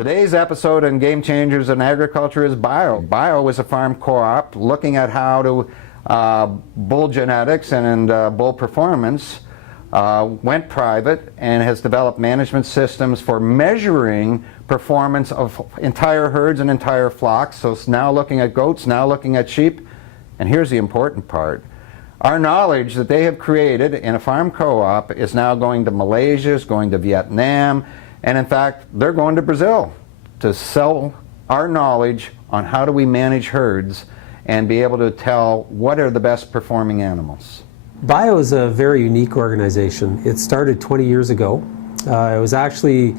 Today's episode in Game Changers in Agriculture is Bio. Bio is a farm co-op looking at how to bull genetics and bull performance went private and has developed management systems for measuring performance of entire herds and entire flocks. So it's now looking at goats, now looking at sheep. And here's the important part. Our knowledge that they have created in a farm co-op is now going to Malaysia, is going to Vietnam, and in fact, they're going to Brazil to sell our knowledge on how do we manage herds and be able to tell what are the best performing animals. Bio is a very unique organization. It started 20 years ago. It was actually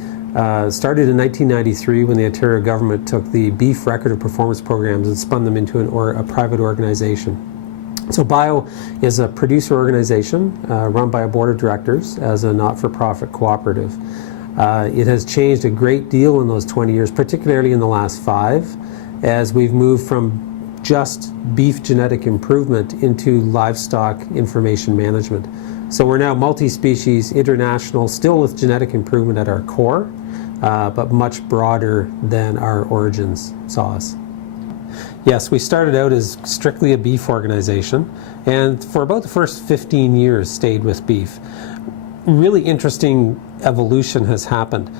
started in 1993 when the Ontario government took the beef record of performance programs and spun them into a private organization. So Bio is a producer organization run by a board of directors as a not-for-profit cooperative. It has changed a great deal in those 20 years, particularly in the last 5, as we've moved from just beef genetic improvement into livestock information management. So we're now multi-species, international, still with genetic improvement at our core, but much broader than our origins saw us. Yes, we started out as strictly a beef organization, and for about the first 15 years stayed with beef. Really interesting evolution has happened.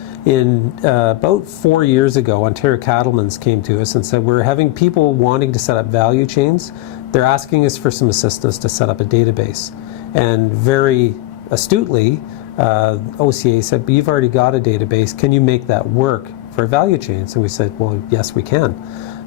About 4 years ago, Ontario Cattlemen's came to us and said, we're having people wanting to set up value chains. They're asking us for some assistance to set up a database. And very astutely, OCA said, but you've already got a database. Can you make that work for value chains? And we said, well, yes, we can.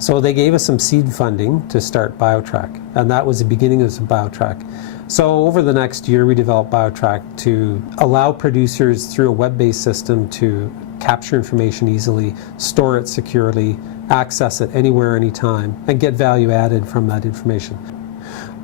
So they gave us some seed funding to start BioTrack, and that was the beginning of some BioTrack. So over the next year, we developed BioTrack to allow producers through a web-based system to capture information easily, store it securely, access it anywhere, anytime, and get value added from that information.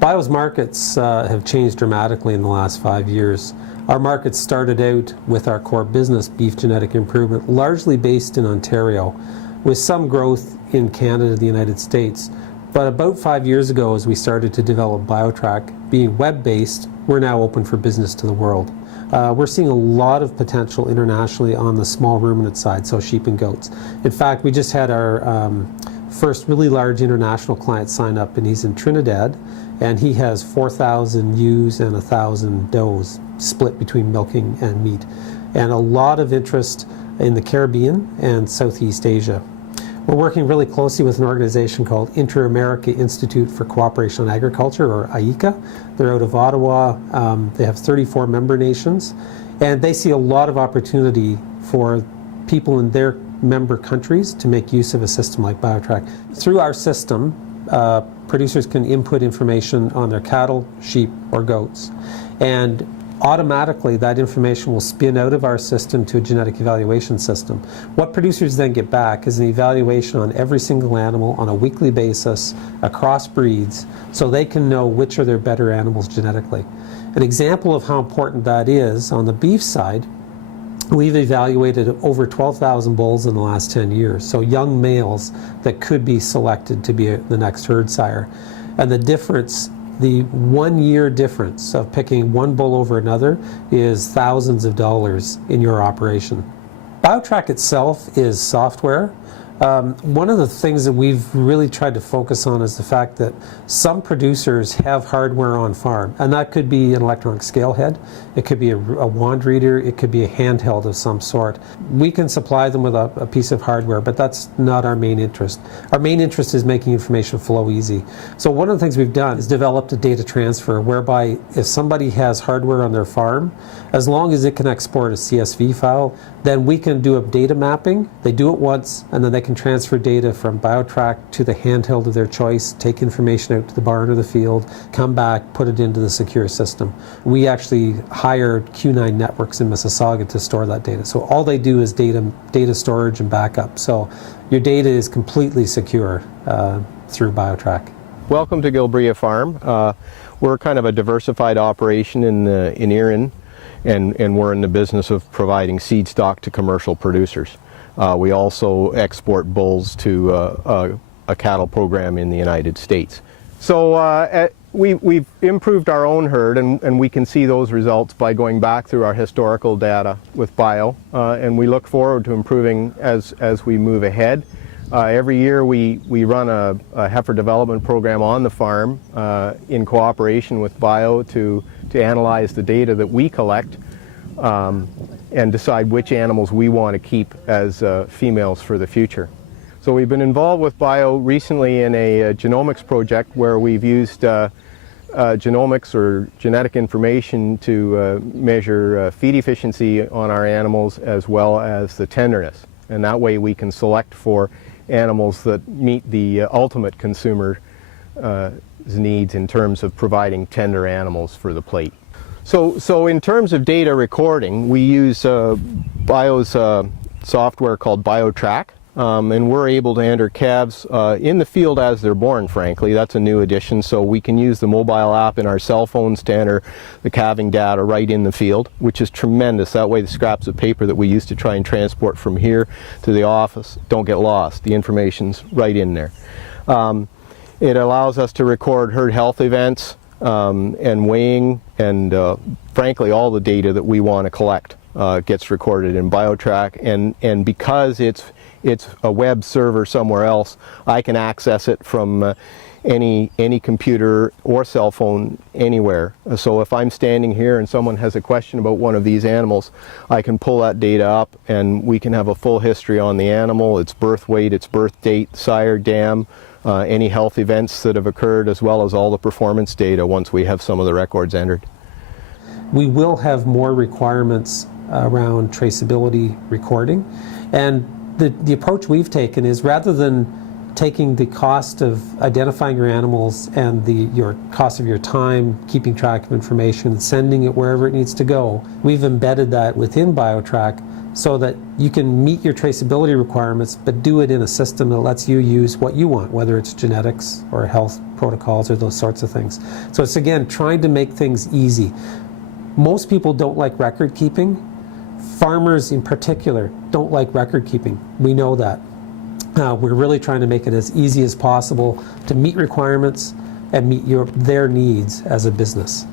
Bio's markets have changed dramatically in the last 5 years. Our markets started out with our core business, beef genetic improvement, largely based in Ontario, with some growth in Canada, the United States. But about 5 years ago, as we started to develop BioTrack, being web-based, we're now open for business to the world. We're seeing a lot of potential internationally on the small ruminant side, so sheep and goats. In fact, we just had our first really large international client sign up, and he's in Trinidad, and he has 4,000 ewes and 1,000 does split between milking and meat. And a lot of interest in the Caribbean and Southeast Asia. We're working really closely with an organization called Inter-America Institute for Cooperation on Agriculture, or IICA. They're out of Ottawa. They have 34 member nations, and they see a lot of opportunity for people in their member countries to make use of a system like BioTrack. Through our system, producers can input information on their cattle, sheep, or goats, and automatically that information will spin out of our system to a genetic evaluation system. What producers then get back is an evaluation on every single animal on a weekly basis across breeds, so they can know which are their better animals genetically. An example of how important that is, on the beef side, we've evaluated over 12,000 bulls in the last 10 years, so young males that could be selected to be the next herd sire. And the difference, the 1 year difference of picking one bull over another is thousands of dollars in your operation. BioTrack itself is software. One of the things that we've really tried to focus on is the fact that some producers have hardware on farm, and that could be an electronic scale head, it could be a wand reader, it could be a handheld of some sort. We can supply them with a piece of hardware, but that's not our main interest. Our main interest is making information flow easy. So one of the things we've done is developed a data transfer whereby if somebody has hardware on their farm, as long as it can export a CSV file, then we can do a data mapping. They do it once, and then they can transfer data from BioTrack to the handheld of their choice, take information out to the barn or the field, come back, put it into the secure system. We actually hired Q9 Networks in Mississauga to store that data. So all they do is data storage and backup. So your data is completely secure through BioTrack. Welcome to Gilbrea Farm. We're kind of a diversified operation in Erin, and we're in the business of providing seed stock to commercial producers. We also export bulls to a cattle program in the United States. So We've improved our own herd, and we can see those results by going back through our historical data with bio, and we look forward to improving as we move ahead. Every year we run a heifer development program on the farm in cooperation with bio to analyze the data that we collect and decide which animals we want to keep as females for the future. So we've been involved with bio recently in a genomics project where we've used genomics or genetic information to measure feed efficiency on our animals as well as the tenderness. And that way we can select for animals that meet the ultimate consumer's needs in terms of providing tender animals for the plate. So in terms of data recording, we use bio's software called BioTrack. And we're able to enter calves in the field as they're born, frankly. That's a new addition, so we can use the mobile app in our cell phones to enter the calving data right in the field, which is tremendous. That way the scraps of paper that we used to try and transport from here to the office don't get lost. The information's right in there. It allows us to record herd health events and weighing, and frankly all the data that we want to collect gets recorded in BioTrack, and because it's a web server somewhere else, I can access it from any computer or cell phone anywhere. So if I'm standing here and someone has a question about one of these animals, I can pull that data up and we can have a full history on the animal, its birth weight, its birth date, sire, dam, any health events that have occurred, as well as all the performance data once we have some of the records entered. We will have more requirements around traceability recording, and the approach we've taken is, rather than taking the cost of identifying your animals and your cost of your time keeping track of information, sending it wherever it needs to go, we've embedded that within BioTrack so that you can meet your traceability requirements but do it in a system that lets you use what you want, whether it's genetics or health protocols or those sorts of things. So it's, again, trying to make things easy. Most people don't like record keeping. Farmers in particular don't like record keeping. We know that. We're really trying to make it as easy as possible to meet requirements and meet their needs as a business.